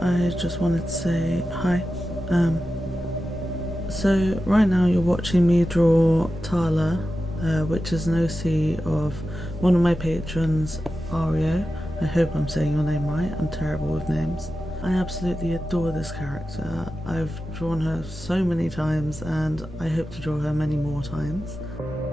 I just wanted to say hi. So right now you're watching me draw Tala, which is an OC of one of my patrons, Arryo. I hope I'm saying your name right, I'm terrible with names. I absolutely adore this character. I've drawn her so many times and I hope to draw her many more times.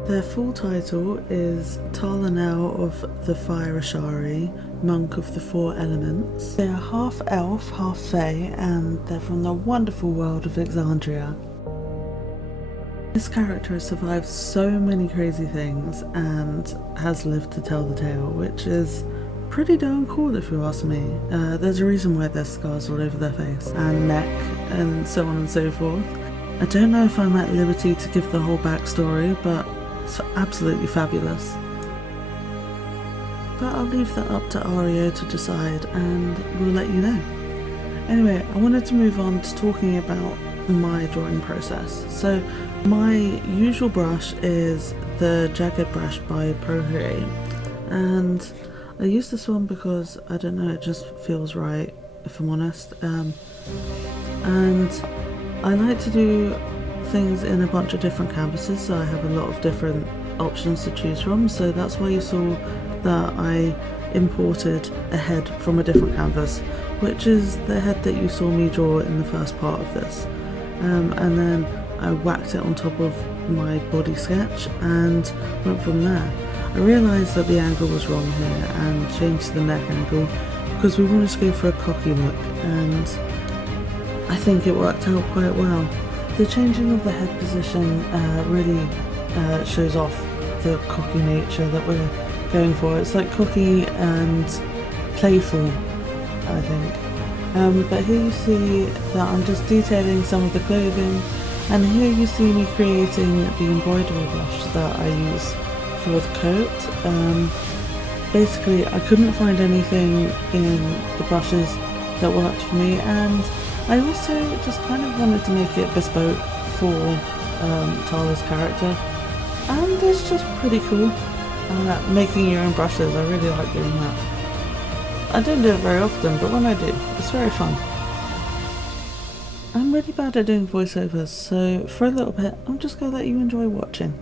Their full title is Tala'nel of the Fire Ashari, Monk of the Four Elements. They are half elf, half fae, and they're from the wonderful world of Exandria. This character has survived so many crazy things and has lived to tell the tale, which is pretty darn cool if you ask me. There's a reason why there's scars all over their face and neck and so on and so forth. I don't know if I'm at liberty to give the whole backstory, but it's absolutely fabulous. But I'll leave that up to Arryo to decide and we'll let you know. Anyway, I wanted to move on to talking about my drawing process. So my usual brush is the Jagged Brush by Procreate, and I use this one because, I don't know, it just feels right, if I'm honest. And I like to do things in a bunch of different canvases, so I have a lot of different options to choose from. So that's why you saw that I imported a head from a different canvas, which is the head that you saw me draw in the first part of this. And then I whacked it on top of my body sketch and went from there. I realised that the angle was wrong here and changed the neck angle because we wanted to go for a cocky look, and I think it worked out quite well. The changing of the head position really shows off the cocky nature that we're going for. It's like cocky and playful, I think. But here you see that I'm just detailing some of the clothing, and here you see me creating the embroidery brush that I use for the coat. Basically, I couldn't find anything in the brushes that worked for me, and I also just kind of wanted to make it bespoke for Tala's character, and it's just pretty cool. Making your own brushes, I really like doing that. I don't do it very often, but when I do, it's very fun. I'm really bad at doing voiceovers, so for a little bit, I'm just going to let you enjoy watching.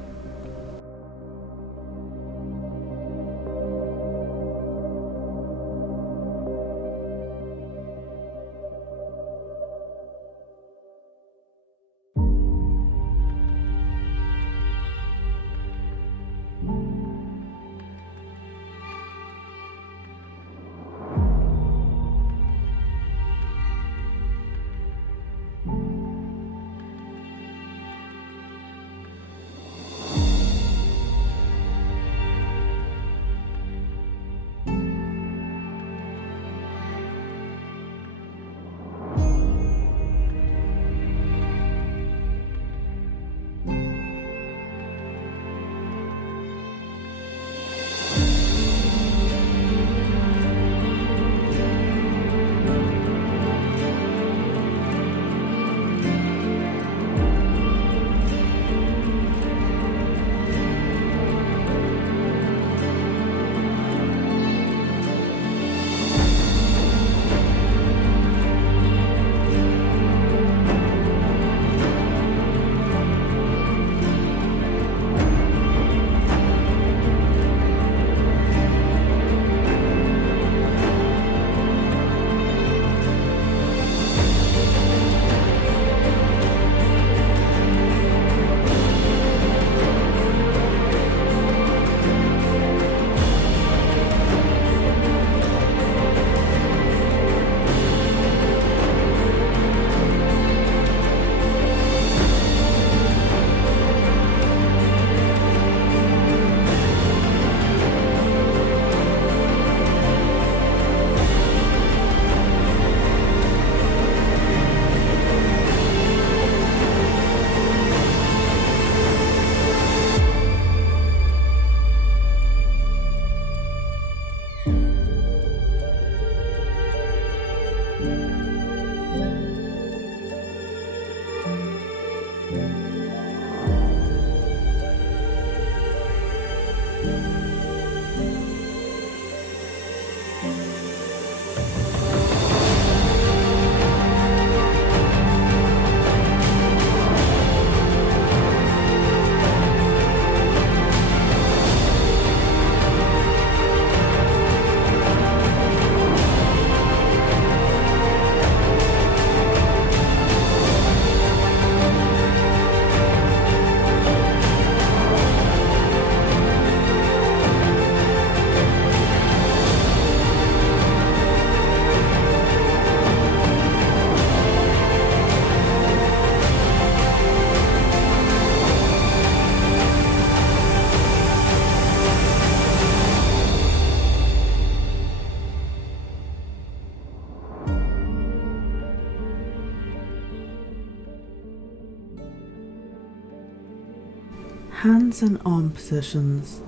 Hands and arm positions.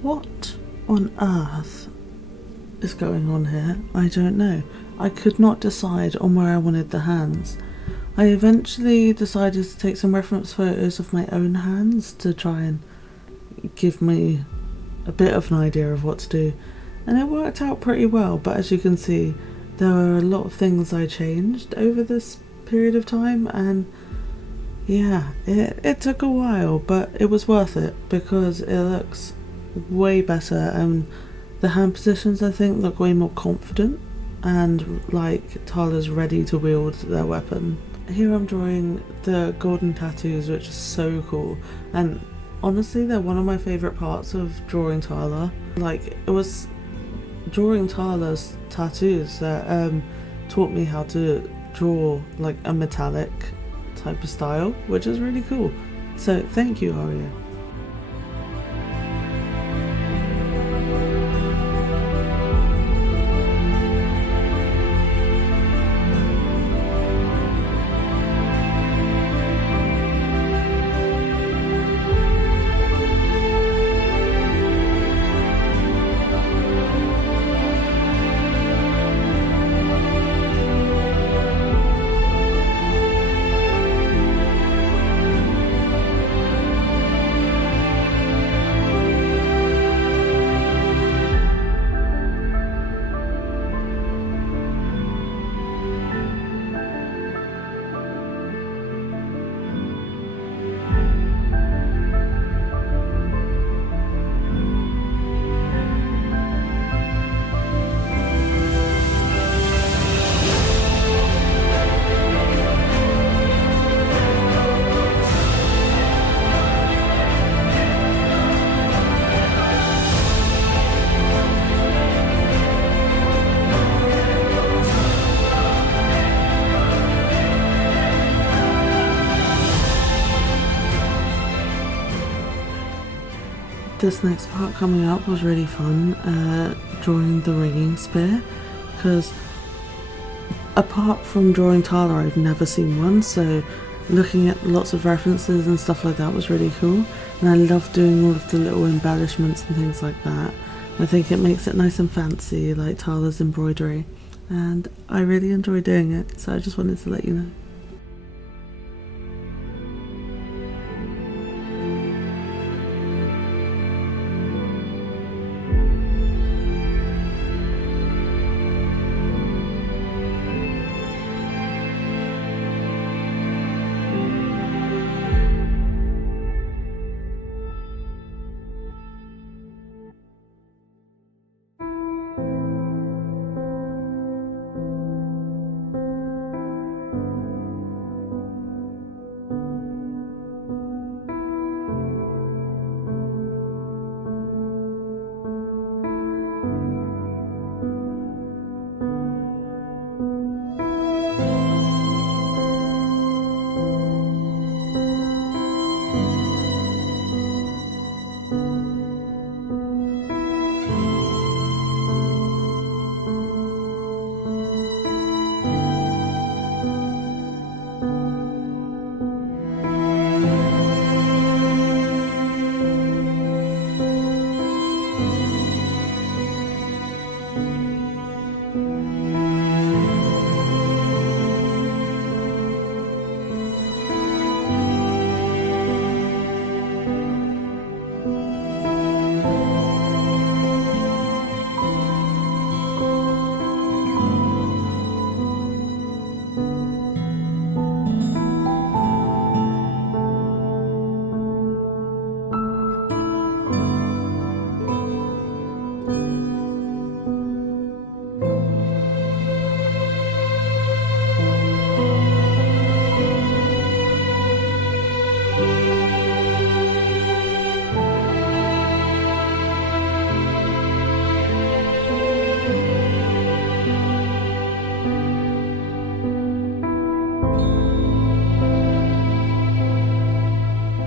What on earth is going on here? I don't know. I could not decide on where I wanted the hands. I eventually decided to take some reference photos of my own hands to try and give me a bit of an idea of what to do, and it worked out pretty well, but as you can see there are a lot of things I changed over this period of time, and yeah, it took a while, but it was worth it because it looks way better, and the hand positions I think look way more confident and like Tala's ready to wield their weapon. Here I'm drawing the golden tattoos, which is so cool, and honestly they're one of my favourite parts of drawing Tala. Like, it was drawing Tala's tattoos that taught me how to draw like a metallic type of style, which is really cool. So thank you, Arryo. This next part coming up was really fun, drawing the ringing spear, because apart from drawing Tala I've never seen one, so looking at lots of references and stuff like that was really cool, and I love doing all of the little embellishments and things like that. I think it makes it nice and fancy, like Tala's embroidery, and I really enjoy doing it, so I just wanted to let you know.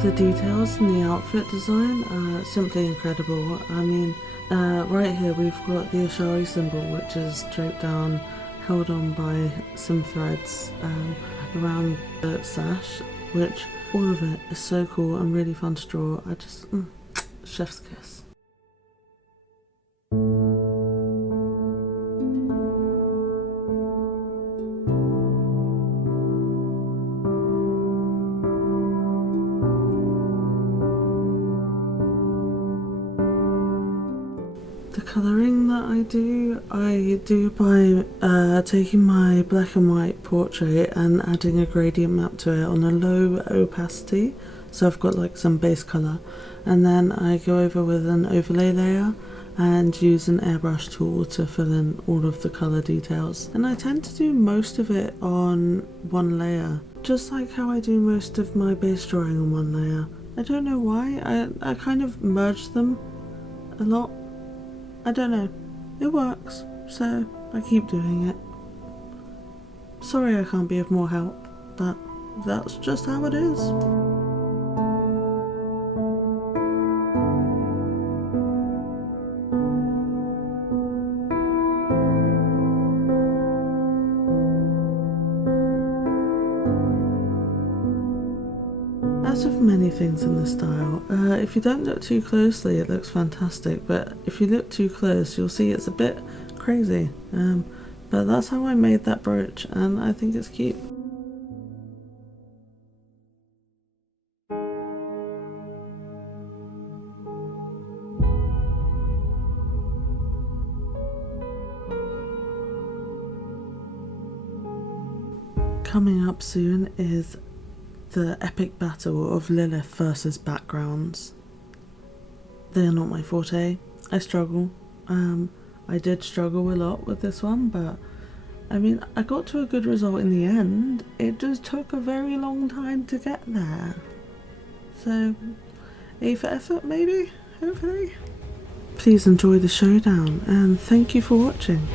The details in the outfit design are simply incredible. I mean, right here we've got the Ashari symbol, which is draped down, held on by some threads around the sash, which All of it is so cool and really fun to draw. I just, chef's kiss. The colouring that I do by taking my black and white portrait and adding a gradient map to it on a low opacity. So I've got like some base colour, and then I go over with an overlay layer and use an airbrush tool to fill in all of the colour details. And I tend to do most of it on one layer, just like how I do most of my base drawing on one layer. I don't know why, I kind of merge them a lot. I don't know, it works, so I keep doing it. Sorry I can't be of more help, but that's just how it is. As with many things in this style, if you don't look too closely it looks fantastic, but if you look too close you'll see it's a bit crazy. But that's how I made that brooch and I think it's cute. Coming up soon is the epic battle of Lilith versus backgrounds. They are not my forte. I struggle. I did struggle a lot with this one, but I mean, I got to a good result in the end. It just took a very long time to get there. So, A for effort maybe, hopefully. Please enjoy the showdown and thank you for watching.